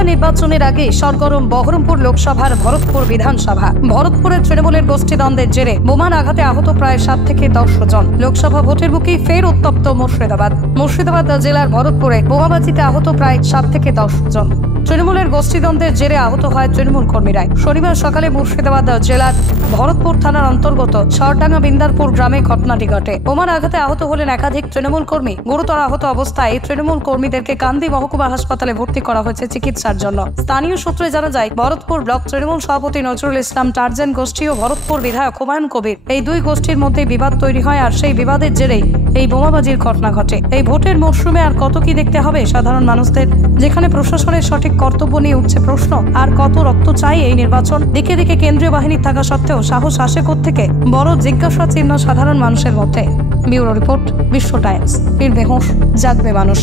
লোকসভা নির্বাচনের আগে সরগরম বহরমপুর লোকসভার ভরতপুর বিধানসভা। ভরতপুরের তৃণমূলের গোষ্ঠীদ্বন্দ্বের জেরে বোমার আঘাতে আহত প্রায় 7 থেকে 10 জন। লোকসভা ভোটের মুখেই ফের উত্তপ্ত মুর্শিদাবাদ জেলার ভরতপুরে বোমাবাজিতে আহত প্রায় 7 থেকে 10 জন। তৃণমূলের গোষ্ঠীদ্বন্দ্বের জেরে আহত হয় তৃণমূল কর্মীরা। শনিবার সকালে মুর্শিদাবাদ জেলার ভরতপুর থানার অন্তর্গত সরডাঙ্গা বিন্দারপুর গ্রামে ঘটনাটি ঘটে। বোমার আঘাতে আহত হলেন একাধিক তৃণমূল কর্মী। গুরুতর আহত অবস্থায় তৃণমূল কর্মীদেরকে কান্দি মহকুমা হাসপাতালে ভর্তি করা হয়েছে চিকিৎসার জন্য। স্থানীয় সূত্রে জানা যায়, ভরতপুর ব্লক তৃণমূল সভাপতি নজরুল ইসলাম টার্জেন গোষ্ঠী ও ভরতপুর বিধায়ক হুমায়ুন কবির, এই দুই গোষ্ঠীর মধ্যে বিবাদ তৈরি হয়, আর সেই বিবাদের জেরেই এই বোমাবাজির ঘটনা ঘটে। এই ভোটের মরশুমে আর কত কি দেখতে হবে সাধারণ মানুষদের, যেখানে প্রশাসনের সঠিক কর্তব্য নিয়ে উঠছে প্রশ্ন। আর কত রক্ত চাই এই নির্বাচন? দিকে দিকে কেন্দ্রীয় বাহিনী থাকা সত্ত্বেও সাহস আসে কোত্থেকে? বড় জিজ্ঞাসা চিহ্ন সাধারণ মানুষের মধ্যে। ব্যুরো রিপোর্ট, বিশ্ব টাইমস। ফিরবে হোশ, জাগবে মানুষ।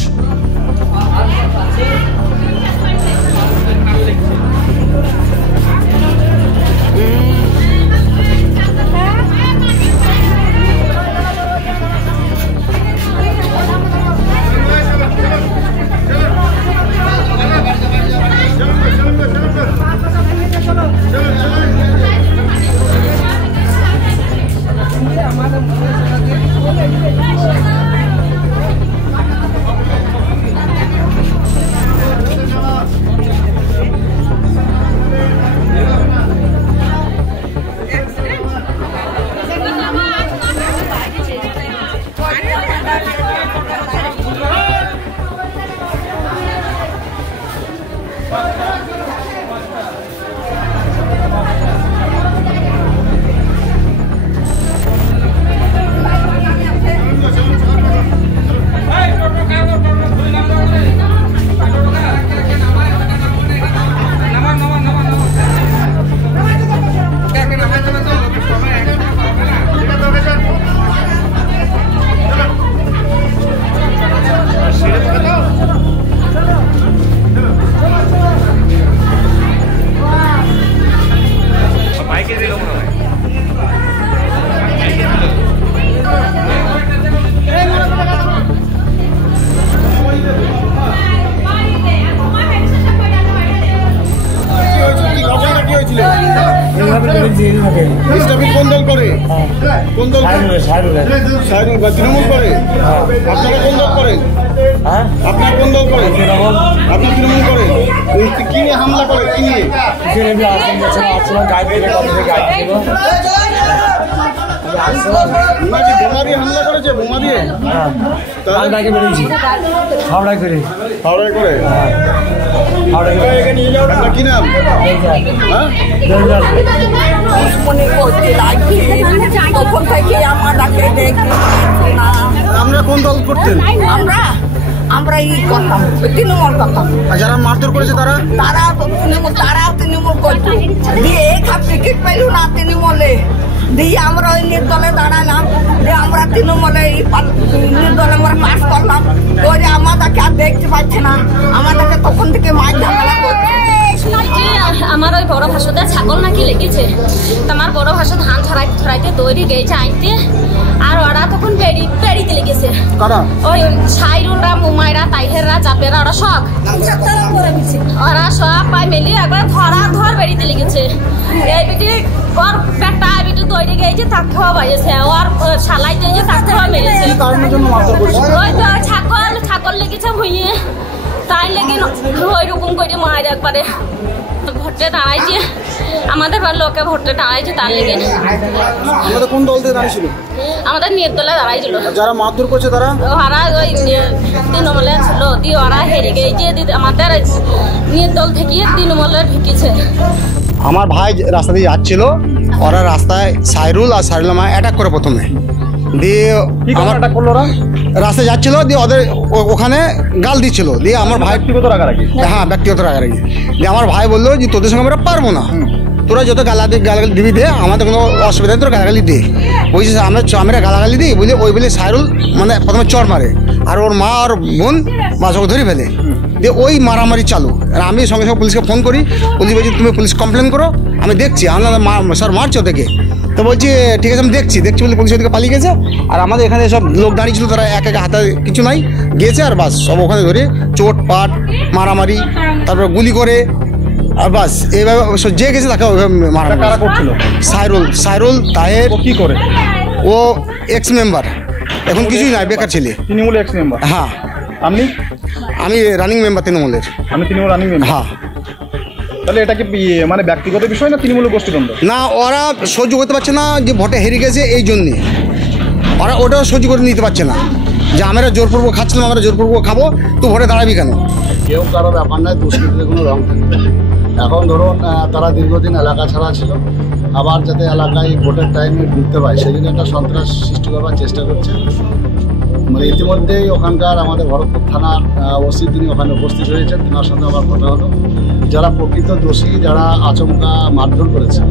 কোন দল করে? কোন দল? তৃণমূল করে। আপনারা কোন দল করেন? আপনার কোন দল করে? আপনার তৃণমূল করে। কি নিয়ে হামলা করে? কি নিয়ে? বোমা দিয়ে হামলা করেছে? বোমা দিয়ে হাওড়ায় করে। কি নাম? আমরা কোন দল করতেন? আমরা এই করতাম, তৃণমূল করতাম। যারা মারধর করেছে তারা তৃণমূল করতো। দিয়ে এক টিকিট পাইল না তৃণমূলে, দিয়ে আমরা ওই নির্দলে দাঁড়ালাম। দিয়ে আমরা তৃণমূলে নির্দলে আমরা পাস করলাম। ওই যে আমাদেরকে আর দেখতে পাচ্ছে না, আমাদেরকে তখন থেকে মাছ ঝামেলা করছে। আমার ওই বড় ভাষাতে ছাগল নাকি লেগেছে, আমার বড় ভাষা ধান ছড়াইতে তৈরি গেছে আইতে, আর ওরা তখন বেড়িতে লেগেছে। ওই সাইরুনরা, মুমাইরা, তাইহেররা, চাপেরা, ওরা সব পাই মেলি একবার ধর বেড়িতে লেগেছে। এই বিটি ওর একটা বিটি তৈরি গেছে, তাকে খাওয়া বাইছে, ওর সালাইতে যে তাকে খাওয়া মেরেছে। ওই তো ছাগল লেগেছে ভুঁইয়ে, তাই লেগে ওই রকম করে মায়ের একবারে ভোটে দাঁড়াইছে, আমাদের লোকে ভোটে দাঁড়াইছে। তার লেগে আমাদের কোন দল থেকে দাঁড়িয়েছিল? আমাদের নির্দলে দাঁড়াইছিল। যারা মারধর করছে তারা ওরা ওই তৃণমূলে ছিল, দিয়ে ওরা হেরে গেছে, আমাদের নির্দল থেকে তৃণমূলে ঢুকেছে। আমার ভাই রাস্তা দিয়ে যাচ্ছিল, ওরা রাস্তায় সাইরুল আর সাইরুল মা অ্যাটাক করে প্রথমে, দিয়ে আমার অ্যাটাক করলো। ওরা রাস্তায় যাচ্ছিল, দিয়ে ওদের ওখানে গাল দিচ্ছিল, দিয়ে আমার ভাই ব্যক্তিগত রাগারাগি দিয়ে আমার ভাই বললো যে তোদের সঙ্গে আমরা পারবো না, তোরা যত গালাগালি দিবি দে, আমাদের কোনো অসুবিধা নেই, তোরা গালাগালি দে। বলছি আমরা গালাগালি দিই বুঝলি, ওই বলে সাইরুল মানে প্রথমে চড় মারে, আর ওর মা আর বোন বাচ্চাকে ধরে ফেলে, দিয়ে ওই মারামারি চালু। আর আমি সঙ্গে সঙ্গে পুলিশকে ফোন করি, পুলিশ বলছি তুমি পুলিশ কমপ্লেন করো, আমি দেখছি। আমরা স্যার মারছে ওদেরকে, তো বলছি ঠিক আছে আমি দেখছি বলে পুলিশ ওদিকে পালিয়ে গেছে। আর আমাদের এখানে সব লোক দাঁড়িয়ে ছিল, তারা এক হাতে কিছু নাই গিয়েছে আর বাস সব ওখানে ধরে চোট পাট মারামারি তারপরে গুলি করে আর বাস এইভাবে যে গেছে তাকে ওইভাবে মারা। কারা করছিল? সাইরুল তাহের। ও কি করে? ও এক্স মেম্বার, এখন কিছুই নাই, বেকার ছেলে। Trinamool ex member? হ্যাঁ। আপনি? আমি রানিং মেম্বার তৃণমূলের। আমি তৃণমূল রানিং মেম্বার? হ্যাঁ। তাহলে এটা কি মানে ব্যক্তিগত বিষয় না তৃণমূলের গোষ্ঠীদ্বন্দ্ব? না, ওরা সহ্য করতে পারছে না যে ভোটে হেরে গেছে, এই জন্যে ওরা ওটাও সহ্য করে নিতে পারছে না যে আমরা জোরপূর্বক খাচ্ছিলাম, আমরা জোরপূর্বক খাবো, তো ভোটে দাঁড়াবি কেন? কেউ কারো ব্যাপার নয়, দুষ্কৃতিতে কোনো রং থাকবে। এখন ধরুন তারা দীর্ঘদিন এলাকা ছাড়া ছিল, আবার যাতে এলাকায় ভোটের টাইমে ঢুকতে পারে সেই জন্য একটা সন্ত্রাস সৃষ্টি করবার চেষ্টা করছে। মানে ইতিমধ্যেই ওখানকার আমাদের ভরতপুর থানার ওসি তিনি ওখানে উপস্থিত হয়েছেন, তার সঙ্গে আমার কথা হলো। যারা প্রকৃত দোষী, যারা আচমকা মারধর করেছে,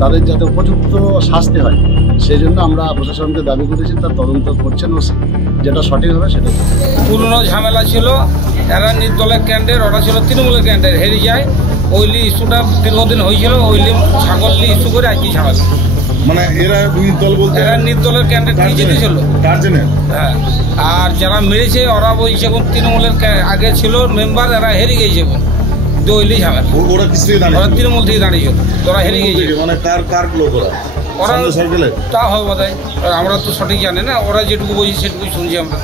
তাদের যাতে উপযুক্ত শাস্তি হয় সেই জন্য আমরা প্রশাসনকে দাবি করেছি, তার তদন্ত করছেন ওসি, যেটা সঠিক হবে সেটা। পুরনো ঝামেলা ছিল, এরা নির্দলের ক্যান্ডিডেট, ওরা ছিল তৃণমূলের ক্যান্ডিডেট, হেরে যায়। ওইলি ইস্যুটা দীর্ঘদিন হয়েছিল, ওইলি ছাগললি ইস্যু করে আজকে ঝামেলা। মানে এরা নির্দল বলতে এরা নির্দলের ক্যান্ডিডেট জিতেছিল। হ্যাঁ, আর যারা মেরেছে ওরা বলছে তৃণমূলের আগে ছিল মেম্বার, এরা হেরে গেছে। ওইলি ঝামেলা। ওরা কিছু থেকে ওরা তৃণমূল থেকে দাঁড়িয়েছিল, ওরা হেরে গেছে। মানে কার লোক ওরা তা হয় বোধ হয়, আমরা তো সঠিক জানি না, ওরা যেটুকু বলছি সেটুকুই শুনছি আমরা।